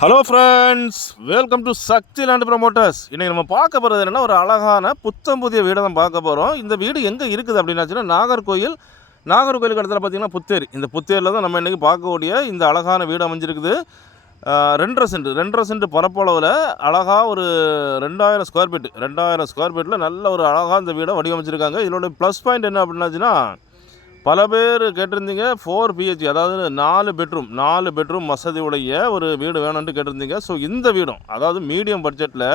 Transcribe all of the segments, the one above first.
Hello friends welcome to Sakthi Land Promoters இன்றைக்கி நம்ம பார்க்க போகிறது என்னென்னா ஒரு அழகான புத்தம் புதிய வீடை தான் பார்க்க போகிறோம் இந்த வீடு எங்கே இருக்குது அப்படின்னாச்சுன்னா நாகர்கோயில் நாகர்கோயிலுக்கு இடத்துல பார்த்தீங்கன்னா புத்தேரி. இந்த புத்தேரியில் தான் நம்ம இன்றைக்கி பார்க்கக்கூடிய இந்த அழகான வீடு அமைஞ்சிருக்குது. ரெண்டரை சென்ட் ரெண்டரை சென்ட் பரப்பளவில் அழகாக ஒரு ரெண்டாயிரம் ஸ்கொயர் ஃபீட் ரெண்டாயிரம் ஸ்கொயர் ஃபீட்டில் நல்ல ஒரு அழகாக இந்த வீடை வடிவமைச்சிருக்காங்க. இதோட ப்ளஸ் பாயிண்ட் என்ன அப்படின்னாச்சுன்னா பல பேர் கேட்டிருந்தீங்க ஃபோர் பிஹெச் அதாவது நாலு பெட்ரூம் நாலு பெட்ரூம் வசதி உடைய ஒரு வீடு வேணும்னு கேட்டிருந்தீங்க. ஸோ இந்த வீடும் அதாவது மீடியம் பட்ஜெட்டில்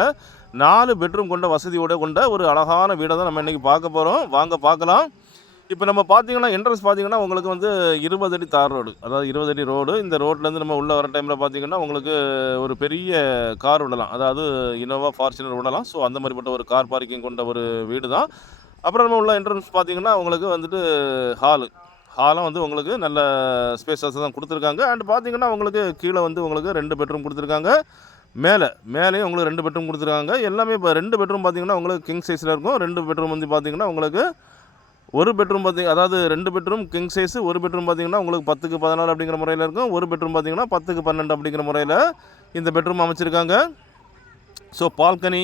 நாலு பெட்ரூம் கொண்ட வசதியோட கொண்ட ஒரு அழகான வீடை தான் நம்ம இன்றைக்கி பார்க்க போகிறோம் வாங்க பார்க்கலாம். இப்போ நம்ம பார்த்தீங்கன்னா என்ட்ரன்ஸ் பார்த்தீங்கன்னா உங்களுக்கு வந்து இருபது அடி தார் ரோடு அதாவது இருபது அடி ரோடு இந்த ரோட்லேருந்து நம்ம உள்ளே வர டைமில் பார்த்தீங்கன்னா உங்களுக்கு ஒரு பெரிய கார் விடலாம். அதாவது இனோவா ஃபார்ச்சுனர் விடலாம். ஸோ அந்த மாதிரிப்பட்ட ஒரு கார் பார்க்கிங் கொண்ட ஒரு வீடு தான் அப்புறம் நம்ம உள்ள என்ட்ரன்ஸ் பார்த்தீங்கன்னா உங்களுக்கு வந்துட்டு ஹாலு ஹாலும் வந்து உங்களுக்கு நல்ல ஸ்பேசஸ் தான் கொடுத்துருக்காங்க. அண்ட் பார்த்தீங்கன்னா உங்களுக்கு கீழே வந்து உங்களுக்கு ரெண்டு பெட்ரூம் கொடுத்துருக்காங்க. மேலே மேலேயும் உங்களுக்கு ரெண்டு பெட்ரூம் கொடுத்துருக்காங்க. எல்லாமே இப்போ ரெண்டு பெட்ரூம் பார்த்தீங்கன்னா உங்களுக்கு கிங் சைஸில் இருக்கும். ரெண்டு பெட்ரூம் வந்து பார்த்தீங்கன்னா உங்களுக்கு ஒரு பெட்ரூம் பார்த்தீங்க அதாவது ரெண்டு பெட்ரூம் கிங் சைஸ் ஒரு பெட்ரூம் பார்த்தீங்கன்னா உங்களுக்கு பத்துக்கு பதினாலு அப்படிங்கிற முறையில் இருக்கும். ஒரு பெட்ரூம் பார்த்தீங்கன்னா பத்துக்கு பன்னெண்டு அப்படிங்கிற முறையில் இந்த பெட்ரூம் அமைச்சிருக்காங்க. ஸோ பால்கனி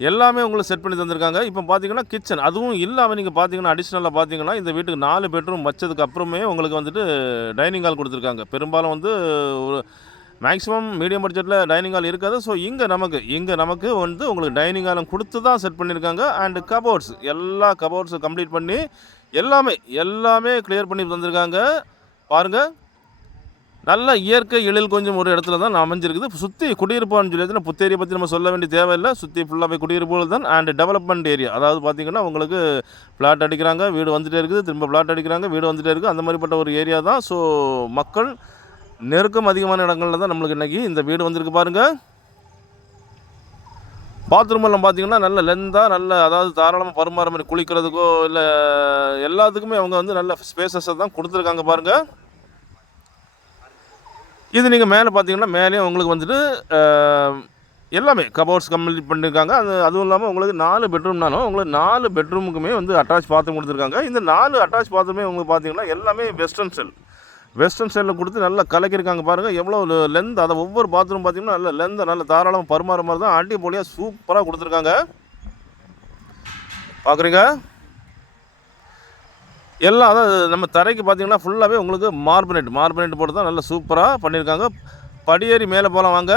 எல்லாமே உங்களுக்கு செட் பண்ணி தந்திருக்காங்க. இப்போ பார்த்தீங்கன்னா கிச்சன் அதுவும் இல்லாமல் நீங்கள் பார்த்தீங்கன்னா அடிஷ்னலாக பார்த்தீங்கன்னா இந்த வீட்டுக்கு நாலு பெட்ரூம் வச்சதுக்கு அப்புறமே உங்களுக்கு வந்துட்டு டைனிங் ஹால் கொடுத்துருக்காங்க. பெரும்பாலும் வந்து ஒரு மேக்ஸிமம் மீடியம் பட்ஜெட்டில் டைனிங் ஹால் இருக்காது. ஸோ இங்கே நமக்கு இங்கே நமக்கு வந்து உங்களுக்கு டைனிங் ஹாலும் கொடுத்து தான் செட் பண்ணியிருக்காங்க அண்டு கபோர்ட்ஸ் எல்லா கபோர்ட்ஸும் கம்ப்ளீட் பண்ணி எல்லாமே எல்லாமே கிளியர் பண்ணி தந்திருக்காங்க. பாருங்கள் நல்ல இயற்கை எழில் கொஞ்சம் ஒரு இடத்துல தான் அமைஞ்சிருக்குது. சுற்றி குடியிருப்பான்னு சொல்லி புத்தேரியை பற்றி நம்ம சொல்ல வேண்டிய தேவையில்லை. சுற்றி ஃபுல்லாகவே குடியிருப்புகள் தான் அண்ட் டெவலப்மெண்ட் ஏரியா அதாவது பார்த்திங்கன்னா உங்களுக்கு ஃப்ளாட் அடிக்கிறாங்க வீடு வந்துகிட்டே இருக்குது திரும்ப ஃப்ளாட் அடிக்கிறாங்க வீடு வந்துகிட்டே இருக்குது. அந்த மாதிரிப்பட்ட ஒரு ஏரியா தான். ஸோ மக்கள் நெருக்கம் அதிகமான இடங்களில் தான் நம்மளுக்கு இன்றைக்கி இந்த வீடு வந்திருக்கு பாருங்கள் பாத்ரூம் எல்லாம் பார்த்தீங்கன்னா நல்ல லெந்தாக நல்ல அதாவது தாராளமாக பருமாற மாதிரி குளிக்கிறதுக்கோ இல்லை எல்லாத்துக்குமே அவங்க வந்து நல்ல ஸ்பேசஸை தான் கொடுத்துருக்காங்க பாருங்கள் இது நீங்கள் மேலே பார்த்தீங்கன்னா மேலேயும் உங்களுக்கு வந்துட்டு எல்லாமே கபோர்ட்ஸ் கம்ப்ளீட் பண்ணியிருக்காங்க அது அதுவும் இல்லாமல் உங்களுக்கு நாலு பெட்ரூம்னாலும் உங்களுக்கு நாலு பெட்ரூமுக்குமே வந்து அட்டாச் பாத்ரூம் கொடுத்துருக்காங்க. இந்த நாலு அட்டாச் பாத்ரூமே உங்களுக்கு பார்த்தீங்கன்னா எல்லாமே வெஸ்டர்ன் செல் வெஸ்டர்ன் செல்லில் கொடுத்து நல்லா கலக்கியிருக்காங்க பாருங்கள் எவ்வளோ லென்த் அதை ஒவ்வொரு பாத்ரூம் பார்த்தீங்கன்னா நல்ல லென்த்தை நல்ல தாராளமாக பருமாற மாதிரி தான் அடிப்பொலியாக சூப்பராக கொடுத்துருக்காங்க. பார்க்குறீங்க எல்லாம் அதாவது நம்ம தரைக்கு பார்த்தீங்கன்னா ஃபுல்லாகவே உங்களுக்கு மார்பனேட் மார்பனேட் போட்டு தான் நல்லா சூப்பராக பண்ணியிருக்காங்க. படியேறி மேலே போகலாம் வாங்க.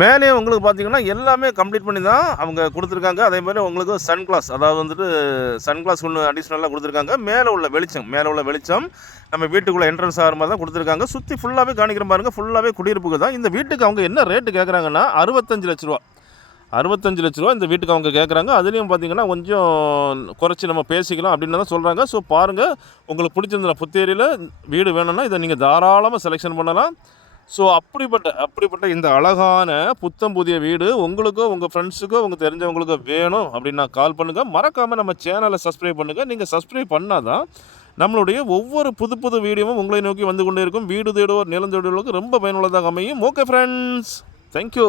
மேலே உங்களுக்கு பார்த்தீங்கன்னா எல்லாமே கம்ப்ளீட் பண்ணி தான் அவங்க கொடுத்துருக்காங்க. அதே மாதிரி உங்களுக்கு சன் கிளாஸ் அதாவது வந்துட்டு சன் கிளாஸ் ஒன்று அடிஷ்னலாக கொடுத்துருக்காங்க. மேலே உள்ள வெளிச்சம் மேலே உள்ள வெளிச்சம் நம்ம வீட்டுக்குள்ளே என்ட்ரன்ஸ் ஆகிற மாதிரி தான் கொடுத்துருக்காங்க. சுற்றி ஃபுல்லாகவே காணிக்கிற பாருங்கள் ஃபுல்லாகவே குடியிருப்புக்கு தான். இந்த வீட்டுக்கு அவங்க என்ன ரேட்டு கேட்குறாங்கன்னா அறுபத்தஞ்சு லட்ச ரூபா. அறுபத்தஞ்சு லட்ச ரூபா இந்த வீட்டுக்கு அவங்க கேட்குறாங்க அதுலேயும் பார்த்தீங்கன்னா கொஞ்சம் குறைச்சி நம்ம பேசிக்கலாம் அப்படின்னு தான் சொல்கிறாங்க ஸோ பாருங்கள் உங்களுக்கு பிடிச்சிருந்த புத்தேரியில் வீடு வேணும்னா இதை நீங்கள் தாராளமாக செலெக்ஷன் பண்ணலாம். ஸோ அப்படிப்பட்ட அப்படிப்பட்ட இந்த அழகான புத்தம் புதிய வீடு உங்களுக்கோ உங்கள் ஃப்ரெண்ட்ஸுக்கோ உங்கள் தெரிஞ்சவங்களுக்கோ வேணும் அப்படின்னா கால் பண்ணுங்கள் மறக்காமல் நம்ம சேனலை சப்ஸ்கிரைப் பண்ணுங்கள் நீங்கள் சப்ஸ்கிரைப் பண்ணால் தான் நம்மளுடைய ஒவ்வொரு புது புது வீடியோவும் உங்களை நோக்கி வந்து கொண்டே இருக்கும். வீடு தேடுவோர் நிலம் தேடுவோருக்கு ரொம்ப பயனுள்ளதாக அமையும். Okay friends thank you